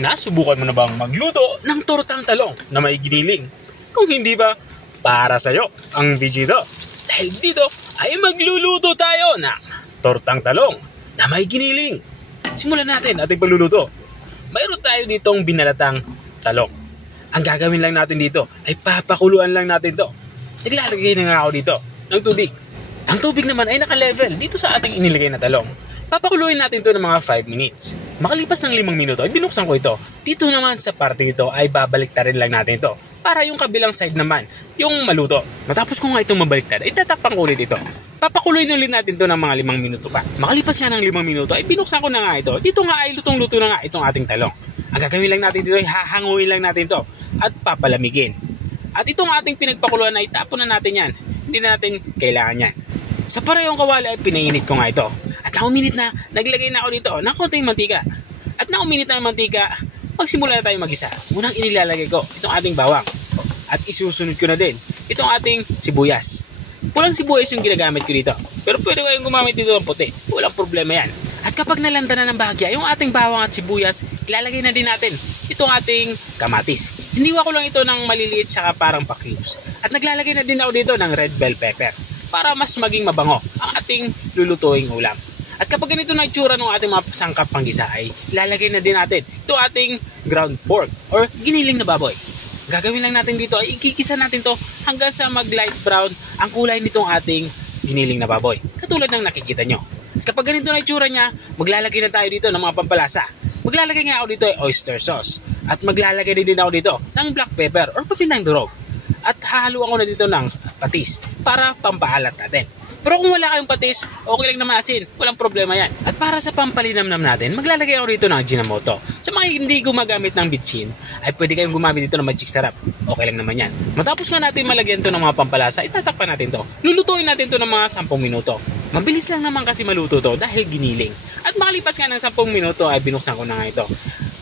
Nasubukan mo na bang magluto ng tortang talong na may giniling? Kung hindi ba, para sa'yo ang video ito. Dahil dito ay magluluto tayo ng tortang talong na may giniling. Simulan natin ating pagluluto. Mayroon tayo ditong binalatang talong. Ang gagawin lang natin dito ay papakuluan lang natin to. Naglalagay na nga ako dito ng tubig. Ang tubig naman ay naka-level dito sa ating inilagay na talong. Papakuluin natin ito ng mga 5 minutes. Makalipas ng 5 minuto ay binuksan ko ito. Dito naman sa parte nito ay babaliktarin lang natin ito. Para yung kabilang side naman, yung maluto. Matapos ko nga itong mabaliktad, ay tatakpan ko ulit ito. Papakuluin ulit natin ito ng mga 5 minuto pa. Makalipas nga ng 5 minuto ay binuksan ko na nga ito. Dito nga ay lutong-luto na nga itong ating talong. Ang gagawin lang natin dito ay hahanguin lang natin ito at papalamigin. At itong ating pinagpakuluan ay tapon na natin yan. Hindi na natin kailangan yan. Sa parehong kawali ay pinainit ko nga ito. At na uminit na, naglagay na ako dito ng konting mantika. At na uminit na yung mantika, magsimula na tayo mag-isa. Unang inilalagay ko itong ating bawang. At isusunod ko na din itong ating sibuyas. Pulang sibuyas yung ginagamit ko dito. Pero pwede kayong gumamit dito ng puti. Walang problema yan. At kapag nalanda na ng bahagya, yung ating bawang at sibuyas, ilalagay na din natin itong ating kamatis. Hiniwa ko lang ito ng maliliit tsaka parang pa-cubes. At naglalagay na din ako dito ng red bell pepper para mas maging mabango ang ating lulutuing ulam. At kapag ganito na itsura ng ating mga sangkap panggisa ay ilalagay na din natin itong ating ground pork or giniling na baboy. Gagawin lang natin dito ay ikikisa natin to hanggang sa mag light brown ang kulay nitong ating giniling na baboy. Katulad ng nakikita nyo. Kapag ganito na itsura niya, maglalagay na tayo dito ng mga pampalasa. Maglalagay nga ako dito ay oyster sauce. At maglalagay din ako dito ng black pepper or papintang durog. At hahaluan ko na dito ng patis para pampaalat natin. Pero kung wala kayong patis, okay lang naman asin. Walang problema yan. At para sa pampalinamnam natin, maglalagay ako dito ng Ajinomoto. Sa mga hindi gumagamit ng bitchin, ay pwede kayong gumamit dito ng magic sarap. Okay lang naman yan. Matapos nga natin malagyan to ng mga pampalasa, itatakpan natin to. Lulutuin natin to ng mga 10 minuto. Mabilis lang naman kasi maluto to dahil giniling. At makalipas nga ng 10 minuto ay binuksan ko na nga ito.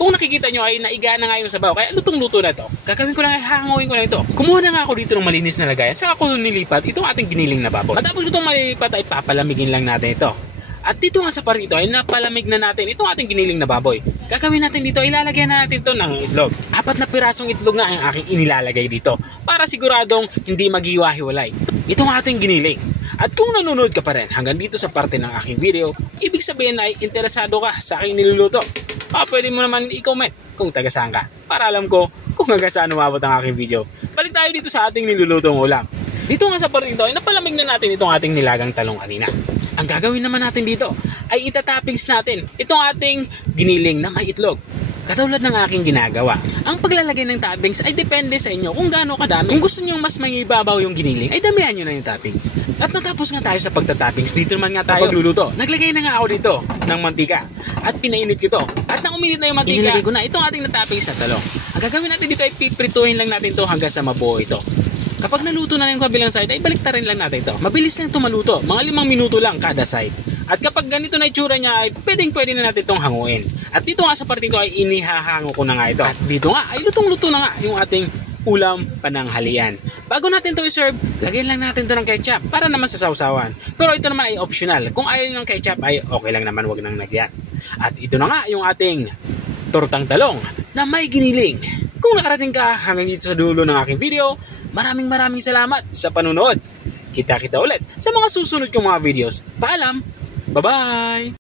Kung nakikita nyo ay naiga na nga yung sabaw, kaya lutong-luto na to. Gagawin ko lang ay hanguin ko lang ito. Kumuha na nga ako dito ng malinis na lagayan, saka ko nilipat itong ating giniling na baboy. Matapos ko itong malilipat ay papalamigin lang natin ito. At dito nga sa part ito ay napalamig na natin itong ating giniling na baboy. Gagawin natin dito, ilalagyan na natin ito ng itlog. 4 na pirasong itlog nga ang aking inilalagay dito para siguradong hindi maghiwa-hiwalay itong ating giniling. At kung nanonood ka pa rin hanggang dito sa parte ng aking video, ibig sabihin ay interesado ka sa aking niluluto. Pwede mo naman i-comment kung taga saan ka para alam ko kung hanggang saan umabot ang aking video. Balik tayo dito sa ating nilulutong ulam. Dito nga sa part ito ay napalamig na natin itong ating nilagang talong kanina. Ang gagawin naman natin dito ay itatoppings natin itong ating giniling na may itlog. Katulad ng aking ginagawa. Ang paglalagay ng toppings ay depende sa inyo kung gaano kadami. Kung gusto niyo mas mangibabaw yung giniling, ay damihan nyo na yung toppings. At natapos nga tayo sa pagtatoppings, dito naman nga tayo pagluluto. Naglagay na nga ako dito ng mantika. At pinainit ko to. At nang uminit na yung mantika, inilagay ko na itong ating natoppings na talong. Ang gagawin natin dito ay piprituhin lang natin to hanggang sa mabuo ito. Kapag naluto na yung kabilang side, ay baliktarin lang natin ito. Mabilis lang ito maluto. Mga 5 minuto lang kada side. At kapag ganito na itsura niya, ay pwede na natin itong hanguin. At dito nga sa part ito ay inihahango ko na nga ito. At dito nga ay lutong-luto na nga yung ating ulam pananghalian. Bago natin ito i-serve, lagyan lang natin ito ng ketchup para naman sa sausawan. Pero ito naman ay optional. Kung ayaw ng ketchup ay okay lang naman, wag nang lagyan. At ito na nga yung ating tortang talong na may giniling. Kung nakarating ka hanggang dito sa dulo ng aking video, maraming salamat sa panunood. Kita-kita ulit sa mga susunod kong mga videos. Paalam! Bye-bye!